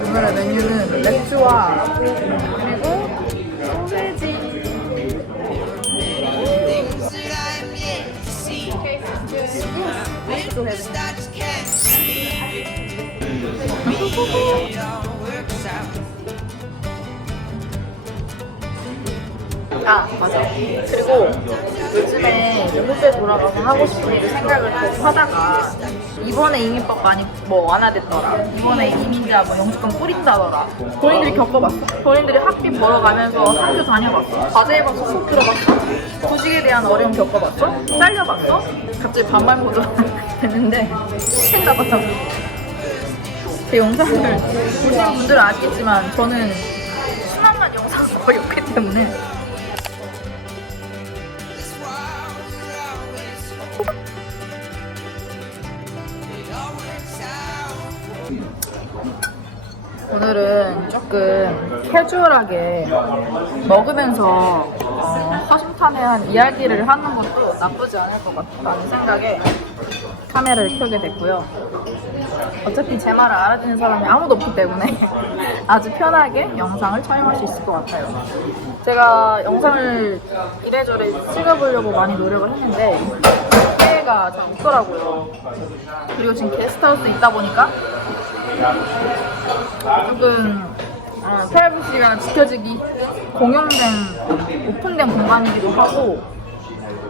오늘의 메뉴는 맥주와 그리고 소세지. 아 맞아. 그리고 요즘에 호주에 돌아가서 하고 싶은 일을 생각을 계속 하다가 이번에 이민법 많이 뭐 완화됐더라. 이번에 이민자 뭐 영주권 뿌린다더라. 본인들이 겪어봤어? 본인들이 학비 벌어가면서 학교 다녀봤어? 과제해봤어? 수업 들어봤어? 조직에 대한 어려움 겪어봤어? 잘려봤어? 갑자기 반말 모드 됐는데 생각봤다고. 제 영상을 보신 분들은 아시겠지만 저는 수많은 영상을 올렸기 때문에 오늘은 조금 캐주얼하게 먹으면서 허심탄회한 이야기를 하는 것도 나쁘지 않을 것 같다는 생각에 카메라를 켜게 됐고요. 어차피 제 말을 알아듣는 사람이 아무도 없기 때문에 아주 편하게 영상을 촬영할 수 있을 것 같아요. 제가 영상을 이래저래 찍어보려고 많이 노력을 했는데 기회가 잘 없더라고요. 그리고 지금 게스트하우스에 있다 보니까 조금 프라이버시가 지켜지기 공용된 오픈된 공간이기도 하고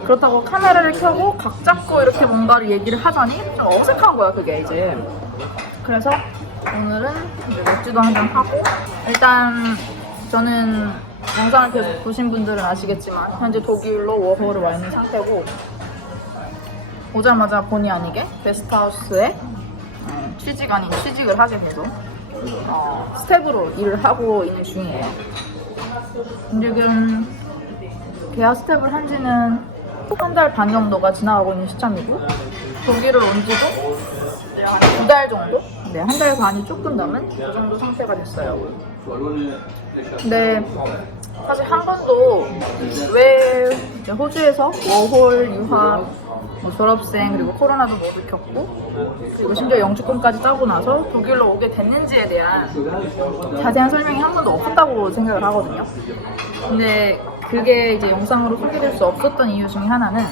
그렇다고 카메라를 켜고 각 잡고 이렇게 뭔가를 얘기를 하자니 좀 어색한 거야 그게 이제. 그래서 오늘은 이제 맥주도 한잔 하고 일단 저는 영상을 계속 보신 분들은 아시겠지만 현재 독일로 워홀을 와 있는 상태고 오자마자 본의 아니게 게스트하우스에 취직을 하게 돼서 스텝으로 일을 하고 있는 중이에요. 지금 계약 스텝을 한 지는 한 달 반 정도가 지나가고 있는 시점이고 독일을 온 지도 한 2달 정도? 네, 한 달 반이 조금 넘은 그 정도 상태가 됐어요. 근데 사실 한 번도 왜 호주에서 워홀, 유학, 졸업생 그리고 코로나도 모두 겪고 그리고 심지어 영주권까지 따고 나서 독일로 오게 됐는지에 대한 자세한 설명이 한 번도 없었다고 생각을 하거든요. 근데 그게 이제 영상으로 소개될 수 없었던 이유 중에 하나는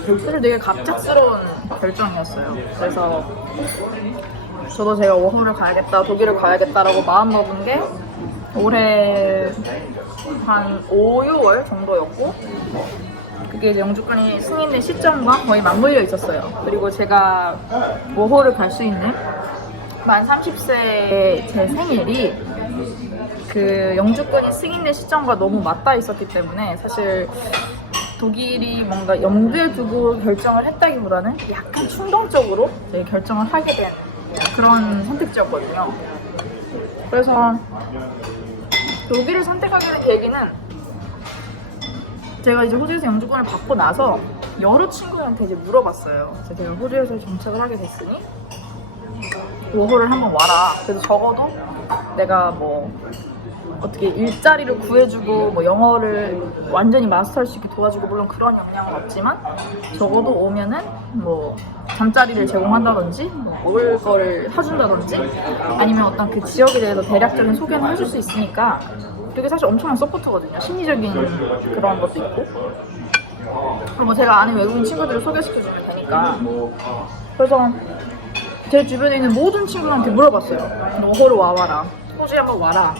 사실 되게 갑작스러운 결정이었어요. 그래서 저도 제가 워홀을 가야겠다, 독일을 가야겠다라고 마음먹은 게 올해 한 5, 6월 정도였고 그게 이제 영주권이 승인된 시점과 거의 맞물려 있었어요. 그리고 제가 워홀을 갈 수 있는 만 30세 제 생일이 그 영주권이 승인된 시점과 너무 맞닿아 있었기 때문에 사실 독일이 뭔가 염두에 두고 결정을 했다기보다는 약간 충동적으로 결정을 하게 된 그런 선택지였거든요. 그래서 독일을 선택하게 된 계기는 제가 이제 호주에서 영주권을 받고 나서 여러 친구들한테 이제 물어봤어요. 제가 호주에서 정착을 하게 됐으니 워홀을 한번 와라. 그래서 적어도 내가 뭐 어떻게 일자리를 구해주고 뭐 영어를 완전히 마스터할 수 있게 도와주고 물론 그런 역량은 없지만 적어도 오면은 뭐 잠자리를 제공한다든지 뭐 먹을 거를 사준다든지 아니면 어떤 그 지역에 대해서 대략적인 소개는 해줄 수 있으니까 되게 사실 엄청난 서포트거든요. 심리적인 그런 것도 있고 그리고 제가 아는 외국인 친구들을 소개시켜주면 되니까 그래서 제 주변에 있는 모든 친구들한테 물어봤어요. 워홀을 와봐라. 호주에 한번 와라.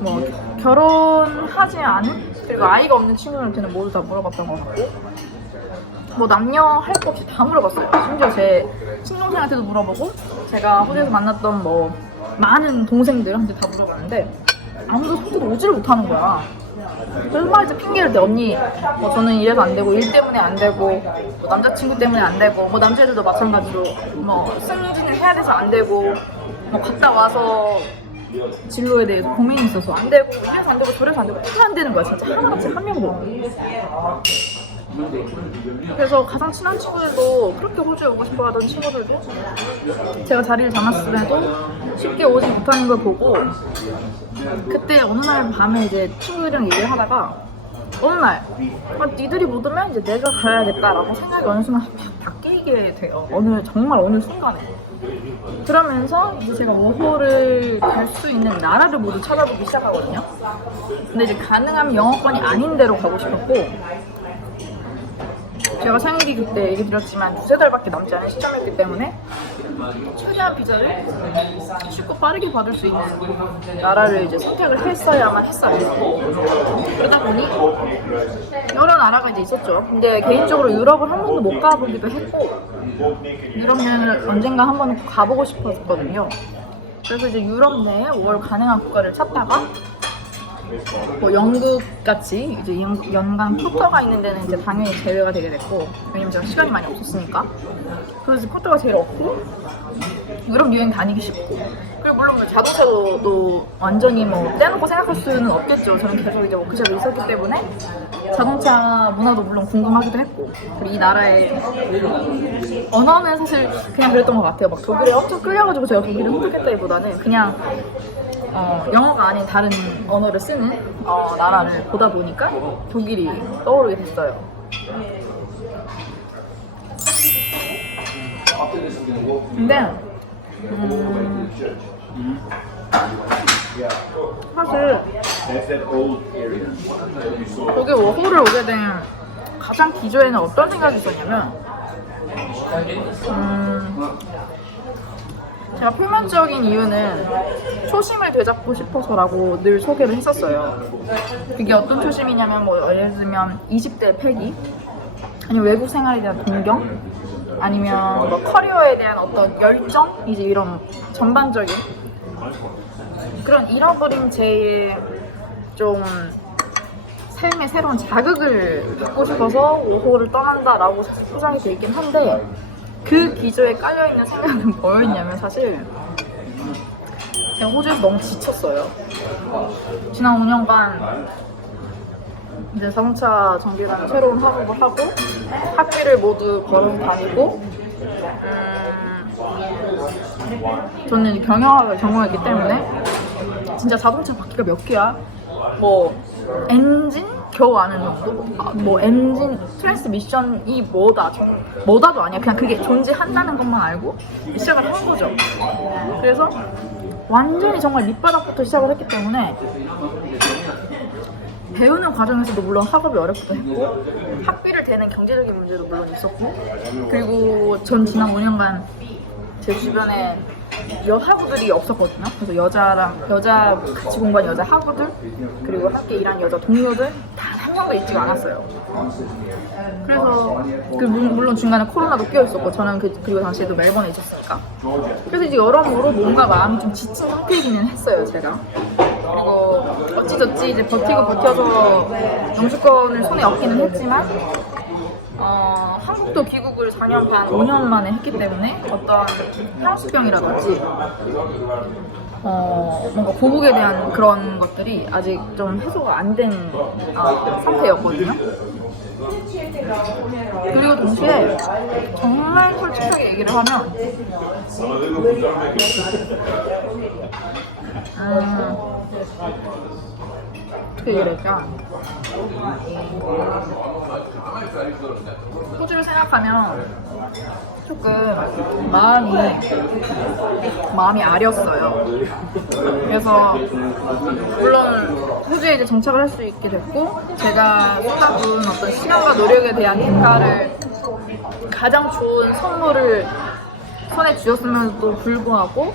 뭐 결혼하지 않은 그리고 아이가 없는 친구들한테는 모두 다 물어봤던 것 같고 뭐 남녀 할 거 없이 다 물어봤어요. 심지어 제 친동생한테도 물어보고 제가 호주에서 만났던 뭐 많은 동생들한테 다 물어봤는데 아무도 손도 오지를 못하는 거야. 그래서 막 이제 핑계를 대. 언니 뭐 저는 이래서 안 되고 일 때문에 안 되고 뭐 남자친구 때문에 안 되고 뭐 남자애들도 마찬가지로 뭐 승진을 해야 돼서 안 되고 뭐 갔다 와서 진로에 대해서 고민이 있어서 안 되고 이래서 안 되고 저래서 안 되고 이게 안 되는 거야. 진짜 하나같이 한 명도. 그래서 가장 친한 친구들도 그렇게 호주에 오고 싶어 하던 친구들도 제가 자리를 잡았음에도 쉽게 오지 못하는 걸 보고 그때 어느 날 밤에 이제 친구들이랑 얘기를 하다가 어느 날 니들이 못 오면 이제 내가 가야겠다라고 생각이 어느 순간 확 바뀌게 돼요. 정말 어느 순간에. 그러면서 이제 제가 워홀을 갈 수 있는 나라를 모두 찾아보기 시작하거든요. 근데 이제 가능하면 영어권이 아닌 데로 가고 싶었고 제가 생일이 그때 얘기 드렸지만 2-3달밖에 남지 않은 시점이었기 때문에 최대한 비자를 쉽고 빠르게 받을 수 있는 나라를 이제 선택을 했어야만 했어요. 그러다 보니 여러 나라가 이제 있었죠. 근데 개인적으로 유럽을 한 번도 못 가보기도 했고 유럽 여행을 언젠가 한 번은 가보고 싶었거든요. 그래서 이제 유럽 내에 5월 가능한 국가를 찾다가 뭐 영국 같이 이제 연간 쿼터가 있는 데는 이제 당연히 제외가 되게 됐고 왜냐면 제가 시간이 많이 없었으니까 그래서 쿼터가 제일 없고 유럽 여행 다니기 쉽고 그리고 물론 자동차도 완전히 뭐 떼놓고 생각할 수는 없겠죠. 저는 계속 이제 워크숍에 있었기 때문에 자동차 문화도 물론 궁금하기도 했고 그리고 이 나라의 언어는 사실 그냥 그랬던 것 같아요. 막 독일에 엄청 끌려가지고 제가 독일을 흡족했다기보다는 그냥 영어가 아닌 다른 언어를 쓰는 나라를 보다 보니까 독일이 떠오르게 됐어요. 근데 사실 거기 워홀을 오게 된 가장 기저에는 어떤 생각이 있었냐면 제가 표면적인 이유는 초심을 되잡고 싶어서라고 늘 소개를 했었어요. 그게 어떤 초심이냐면 뭐 예를 들면 20대 패기 아니면 외국 생활에 대한 동경 아니면 뭐 커리어에 대한 어떤 열정 이제 이런 전반적인 그런 잃어버린 제 좀 삶의 새로운 자극을 받고 싶어서 워홀을 떠난다라고 포장이 돼 있긴 한데 그 기저에 깔려있는 생각은 뭐였냐면 사실 제가 호주에서 너무 지쳤어요. 지난 5년간 이제 자동차 정비라는 새로운 학업을 하고 학비를 모두 벌어서 다니고 저는 이제 경영학을 전공했기 때문에 진짜 자동차 바퀴가 몇 개야? 뭐 엔진 겨우 아는 정도? 뭐 엔진 트랜스미션이 뭐다도 아니야. 그냥 그게 존재한다는 것만 알고 시작을 한 거죠. 그래서 완전히 정말 밑바닥부터 시작을 했기 때문에 배우는 과정에서도 물론 학업이 어렵기도 했고 학비를 대는 경제적인 문제도 물론 있었고 그리고 전 지난 5년간 제 주변에 여하구들이 없었거든요. 그래서 여자 같이 공부한 여자 하구들 그리고 함께 일한 여자 동료들 단 한 명도 있지가 않았어요. 그래서 물론 중간에 코로나도 끼어있었고 저는 그리고 당시에도 멜번에 있었으니까 그래서 이제 여러모로 뭔가 마음이 좀 지친 상태이기는 했어요. 제가 그리고 어찌저찌 이제 버텨서 영주권을 손에 얻기는 했지만 한국도 귀국을 4년 반, 5년 만에 했기 때문에 어떤 향수병이라든지 뭔가 고국에 대한 그런 것들이 아직 좀 해소가 안 된 상태였거든요. 그리고 동시에 정말 솔직하게 얘기를 하면 어떻게 얘기할까? 호주를 생각하면 조금 마음이 아렸어요. 그래서 물론 호주에 이제 정착을 할 수 있게 됐고 제가 쏟아부은 어떤 시간과 노력에 대한 대가를 가장 좋은 선물을 손에 쥐었음에도 불구하고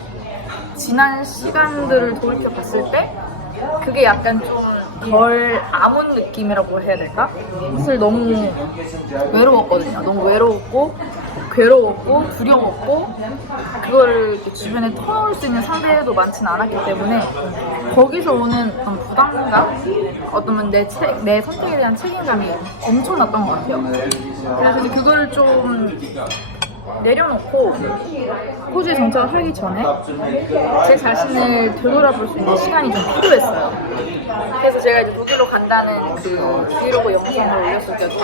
지난 시간들을 돌이켜 봤을 때 그게 약간 좀 덜 아문 느낌이라고 해야 될까? 사실 너무 외로웠거든요. 너무 외로웠고 괴로웠고 두려웠고 그걸 주변에 털어올 수 있는 상대도 많지는 않았기 때문에 거기서 오는 어떤 부담감? 어떤 내 선택에 대한 책임감이 엄청났던 것 같아요. 그래서 이제 그걸 좀 내려놓고 호주에 정착을 하기 전에 제 자신을 되돌아볼 수 있는 시간이 좀 필요했어요. 그래서 제가 이제 독일로 간다는 그 브이로그 영상을 올렸을 때도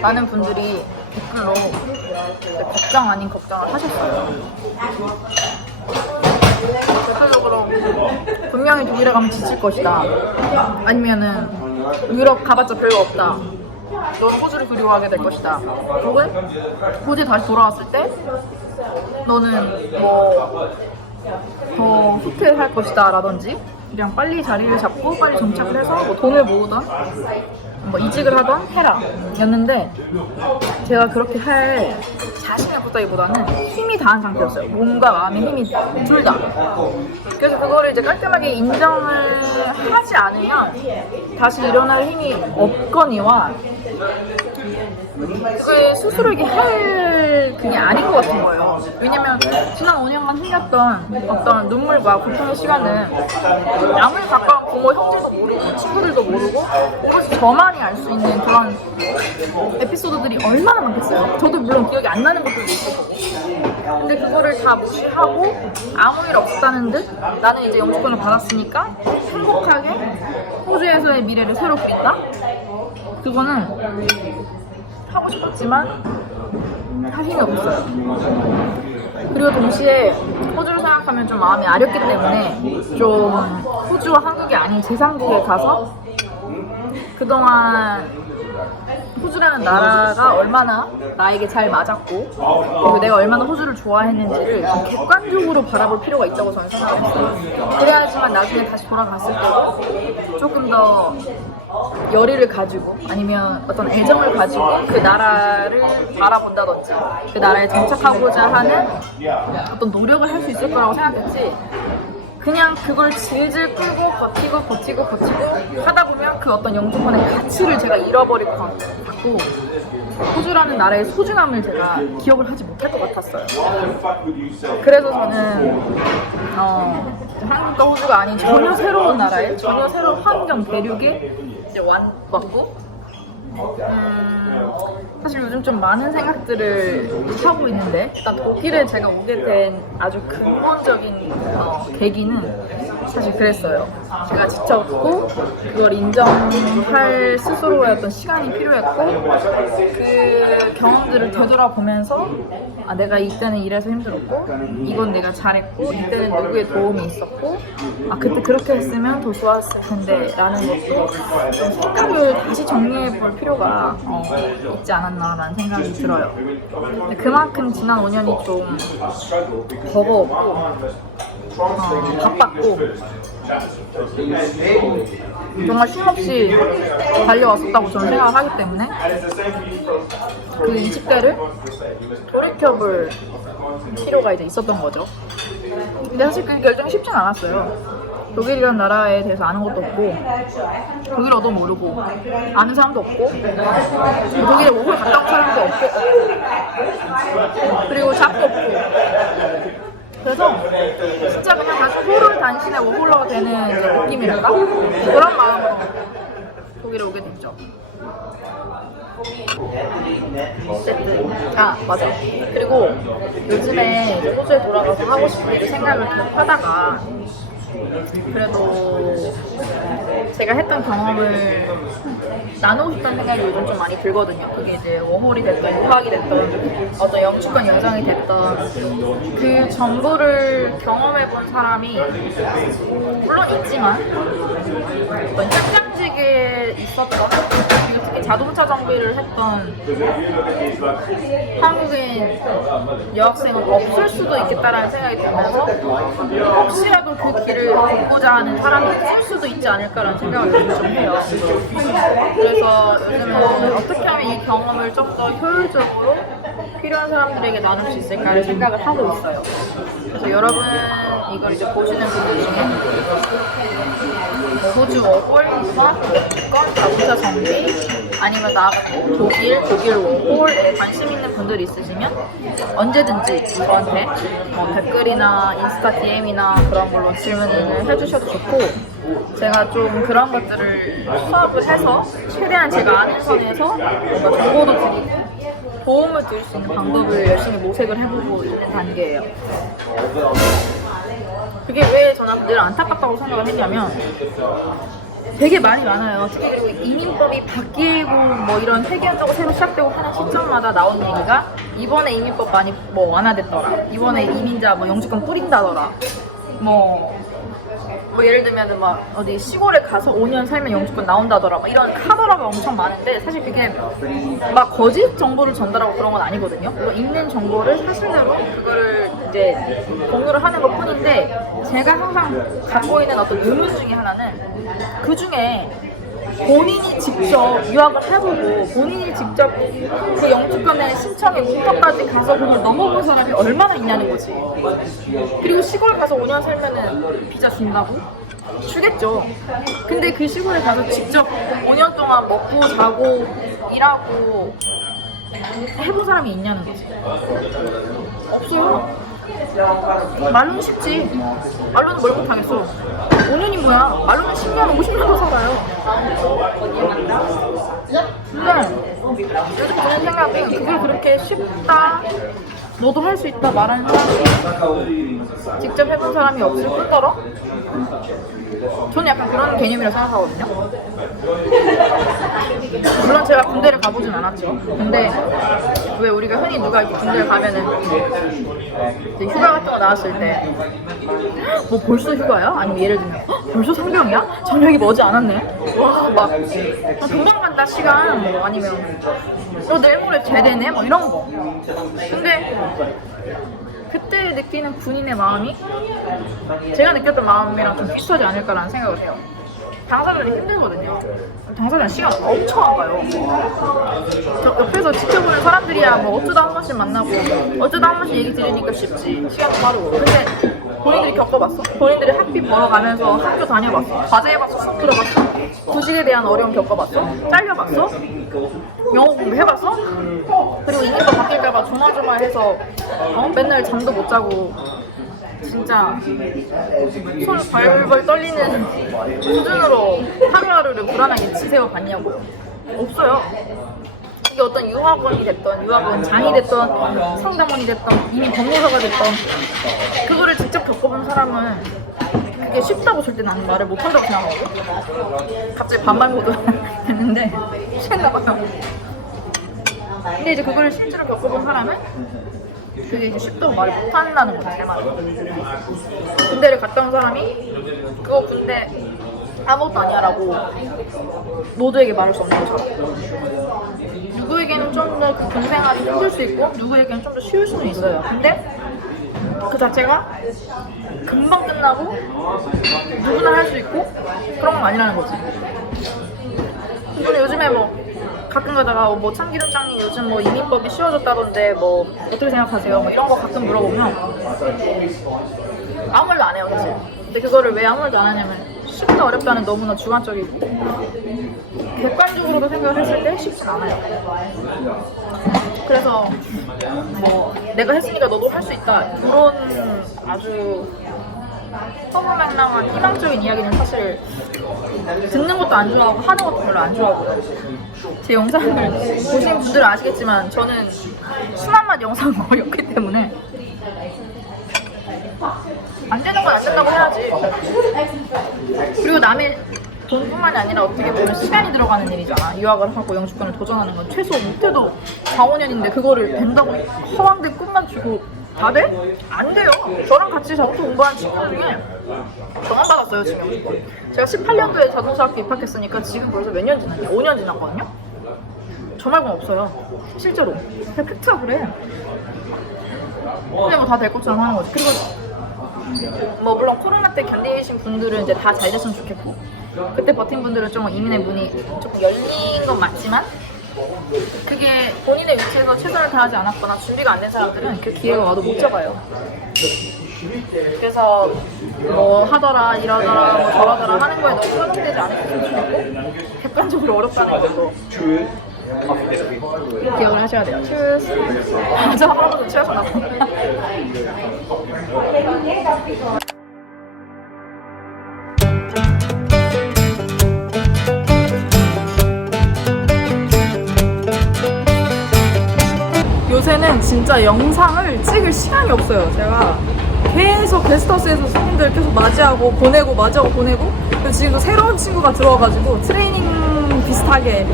많은 분들이 댓글로 걱정 아닌 걱정을 하셨어요. 대표적으로 분명히 독일에 가면 지칠 것이다. 아니면은 유럽 가봤자 별거 없다. 너는 호주를 그리워하게 될 것이다. 혹은 호주에 다시 돌아왔을 때 너는 뭐 더 후퇴할 것이다 라든지 그냥 빨리 자리를 잡고 빨리 정착을 해서 뭐 돈을 모으던 뭐 이직을 하던 해라 였는데 제가 그렇게 할 자신이 없다기보다는 힘이 다한 상태였어요. 몸과 마음의 힘이 둘 다. 그래서 그거를 이제 깔끔하게 인정을 하지 않으면 다시 일어날 힘이 없거니와 그게 스스로에게 할 그게 아닌 것 같은 거예요. 왜냐면 지난 5년간 흘렸던 어떤 눈물과 고통의 시간은 아무리 가까운 부모, 형제도 모르고 친구들도 모르고 오로지 저만이 알 수 있는 그런 에피소드들이 얼마나 많겠어요. 저도 물론 기억이 안 나는 것들도 있을 거고. 근데 그거를 다 무시하고 아무 일 없었다는 듯 나는 이제 영주권을 받았으니까 행복하게 호주에서의 미래를 새로 그린다? 그거는 하고 싶었지만 할 힘이 없어요. 그리고 동시에 호주를 생각하면 좀 마음이 아렸기 때문에 좀 호주와 한국이 아닌 제3국에 가서 그동안 호주라는 나라가 얼마나 나에게 잘 맞았고 그리고 내가 얼마나 호주를 좋아했는지를 좀 객관적으로 바라볼 필요가 있다고 저는 생각했어요. 그래야지만 나중에 다시 돌아갔을 때도 조금 더 열의를 가지고 아니면 어떤 애정을 가지고 그 나라를 바라본다든지 그 나라에 정착하고자 하는 어떤 노력을 할 수 있을 거라고 생각했지 그냥 그걸 질질 끌고 버티고 하다 보면 그 어떤 영주권의 가치를 제가 잃어버릴 것 같고 호주라는 나라의 소중함을 제가 기억을 하지 못할 것 같았어요. 그래서 저는 한국과 호주가 아닌 전혀 새로운 나라에 전혀 새로운 환경 대륙에 이제 왔고 사실 요즘 좀 많은 생각들을 하고 있는데 일단 독일에 제가 오게 된 아주 근본적인 계기는 사실 그랬어요. 제가 지쳤고 그걸 인정할 스스로의 어떤 시간이 필요했고 그 경험들을 되돌아보면서 아, 내가 이때는 이래서 힘들었고 이건 내가 잘했고 이때는 누구의 도움이 있었고 아 그때 그렇게 했으면 더 좋았을 텐데 라는 것도 좀 생각을 다시 정리해 볼 필요가 있지 않았나라는 생각이 들어요. 근데 그만큼 지난 5년이 좀 버거웠고 바빴고 정말 쉼없이 달려왔었다고 저는 생각을 하기 때문에 그 20대를 돌이켜볼 필요가 이제 있었던 거죠. 근데 사실 그 결정이 쉽진 않았어요. 독일이라는 나라에 대해서 아는 것도 없고 독일어도 모르고 아는 사람도 없고 독일에 오후에 갔다 온 사람도 없고 그리고 잡도 없고 그래서 진짜 그냥 다시 호를 단신에 워홀러가 되는 이제 느낌이랄까? 그런 마음으로 독일에 오게 됐죠. 어쨌든 맞아. 그리고 요즘에 이제 호주에 돌아가서 하고 싶은 일을 생각을 계속 하다가 그래도 제가 했던 경험을 나누고 싶다는 생각이 요즘 좀 많이 들거든요. 그게 이제 워홀이 됐던, 유학이 됐던, 어떤 영주권 여정이 됐던 그 전부를 경험해본 사람이 물론 있지만 어떤 현장직에 있었던 특히 자동차 정비를 했던 한국인 여학생은 없을 수도 있겠다라는 생각이 들면서 혹시라도 그 길을 걷고자 하는 사람이 있을 수도 있지 않을까라는 생각을 좀 해요. 그래서 요즘은 어떻게 하면 이 경험을 좀 더 효율적으로 필요한 사람들에게 나눌 수 있을까를 생각을 하고 있어요. 그래서 여러분 이걸 이제 보시는 분들 중에 호주 워홀, 유학, 영주권, 자동차 정비 아니면 나하고 독일 워홀에 관심 있는 분들이 있으시면 언제든지 저한테 댓글이나 인스타 DM이나 그런 걸로 질문을 해주셔도 좋고 제가 좀 그런 것들을 수합을 해서 최대한 제가 아는 선에서 뭔가 정보도 드리고 도움을 드릴 수 있는 방법을 열심히 모색을 해보고 있는 단계예요. 그게 왜 저는 늘 안타깝다고 생각을 했냐면 되게 말이 많아요. 특히 그리고 이민법이 바뀌고 뭐 이런 회계연도가 새로 시작되고 하는 시점마다 나오는 얘기가 이번에 이민법 많이 뭐 완화됐더라. 이번에 이민자 뭐 영주권 뿌린다더라. 뭐 예를 들면 막 어디 시골에 가서 5년 살면 영주권 나온다더라. 막 이런 카더라가 엄청 많은데 사실 그게 막 거짓 정보를 전달하고 그런 건 아니거든요. 물론 있는 정보를 사실대로 그거를 이제 공유를 하는 것 뿐인데 제가 항상 갖고 있는 어떤 의문 중에 하나는 그 중에 본인이 직접 유학을 해보고 본인이 직접 그 영주권의 신청의 문턱까지 가서 그걸 넘어본 사람이 얼마나 있냐는 거지. 그리고 시골 가서 5년 살면은 비자 준다고? 주겠죠. 근데 그 시골에 가서 직접 5년 동안 먹고 자고 일하고 해본 사람이 있냐는 거지. 없어요. 말로는 쉽지. 말로는 뭘 못하겠어. 5년이 뭐야. 말로는 10년, 50년도 살아요. 근데 요즘 드는 생각은 그걸 그렇게 쉽다, 너도 할 수 있다 말하는 사람이 직접 해본 사람이 없을 뿐더러 저는 약간 그런 개념이라고 생각하거든요. 물론 제가 군대를 가보진 않았죠. 근데 왜 우리가 흔히 누가 이렇게 군대를 가면은 이제 휴가 같은 거 나왔을 때 뭐 벌써 휴가야? 아니면 예를 들면 벌써 상병이야? 전역이 머지 않았네? 와 막 도망간다 시간 뭐 아니면 내일 모레 제대네? 뭐 이런 거. 근데 그때 느끼는 군인의 마음이 제가 느꼈던 마음이랑 좀 비슷하지 않을까라는 생각을 해요. 당사자들이 힘들거든요. 당사자는 시간 엄청 아까요. 저 옆에서 지켜보는 사람들이야 뭐 어쩌다 한 번씩 만나고 어쩌다 한 번씩 얘기 들으니까 쉽지. 시간도 빠르고. 근데 본인들이 겪어봤어? 본인들이 학비 벌어가면서 학교 다녀봤어? 과제해봤어? 수업 들어봤어? 구직에 대한 어려움 겪어봤어? 잘려봤어? 영어 공부해봤어? 그리고 이민법 바뀔까봐 조마조마해서 맨날 잠도 못 자고 진짜 손 벌벌 떨리는 수준으로 하루하루를 불안하게 지새워 봤냐고. 없어요. 이게 어떤 유학원이 됐던 유학원 장이 됐던 상담원이 됐던 이미 법무사가 됐던 그거를 직접 겪어본 사람은 그게 쉽다고 절대 나는 말을 못한다고 생각하고 갑자기 반말 모드 됐는데 취했나봐요. 근데 이제 그거를 실제로 겪어본 사람은 그게 이제 쉽다고 말을 못한다는 거죠. 제 말은. 군대를 갔다 온 사람이 그거 군대 아무것도 아니야라고 모두에게 말할 수 없는 거죠. 누구에게는 좀 더 그 군생활이 힘들 수 있고 누구에게는 좀 더 쉬울 수는 있어요. 근데 그 자체가 금방 끝나고 누구나 할 수 있고 그런 건 아니라는 거지. 근데 요즘에 뭐 가끔 가다가 뭐 참기름장님 요즘 뭐 이민법이 쉬워졌다던데 뭐 어떻게 생각하세요? 뭐 이런 거 가끔 물어보면 아무 말도 안 해요 사실. 근데 그거를 왜 아무 말도 안 하냐면 쉽다 어렵다는 너무나 주관적이고 객관적으로도 생각을 했을 때 쉽진 않아요. 그래서 뭐 내가 했으니까 너도 할 수 있다 그런 아주 허무맹랑한 희망적인 이야기는 사실 듣는 것도 안 좋아하고 하는 것도 별로 안 좋아하고요. 제 영상을 보신 분들은 아시겠지만 저는 수만 마디 영상을 거의 없기 때문에 안 되는 건 안 된다고 해야지. 그리고 남의 돈뿐만이 아니라 어떻게 보면 시간이 들어가는 일이잖아. 유학을 하고 영주권을 도전하는 건 최소 못해도 4, 5년인데 그거를 된다고 허황된 꿈만 주고 다 돼? 안 돼요. 저랑 같이 자동차 공부한 친구 중에 저만 받았어요 지금 영주권. 제가 18년도에 자동차학교 입학했으니까 지금 벌써 몇 년 지났냐? 5년 지났거든요. 저 말고는 없어요. 실제로. 그냥 팩트가 그래. 근데 뭐 다 될 것처럼 하는 거지. 그리고 뭐 물론 코로나 때 견디신 분들은 이제 다 잘 됐으면 좋겠고 그때 버틴 분들은 좀 이민의 문이 조금 열린 건 맞지만 그게 본인의 위치에서 최선을 다하지 않았거나 준비가 안 된 사람들은 그 기회가 와도 못 잡아요. 그래서 뭐 하더라 이러더라 뭐 저러더라 하는 거에 너무 현혹되지 않으셨으면 좋겠고 객관적으로 어렵다는 것도 기억을 하셔야 돼요. Cheers. 저 하루도 취해서 나고. 요즘에는 진짜 영상을 찍을 시간이 없어요. 제가 계속 게스트하우스에서 손님들 계속 맞이하고 보내고 맞이하고 보내고, 그리고 지금도 새로운 친구가 들어와가지고 트레이닝 비슷하게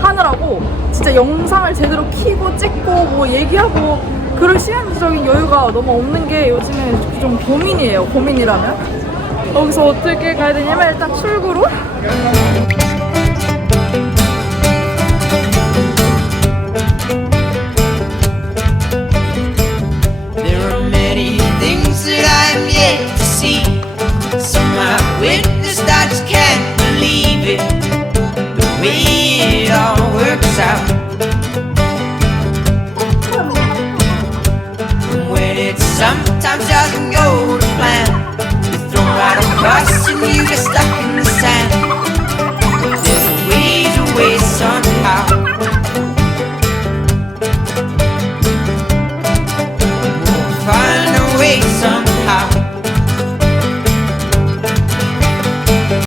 하느라고 진짜 영상을 제대로 키고 찍고 뭐 얘기하고 그럴 시간적인 여유가 너무 없는 게 요즘에 좀 고민이에요. 고민이라면 여기서 어떻게 가야 되냐면 일단 출구로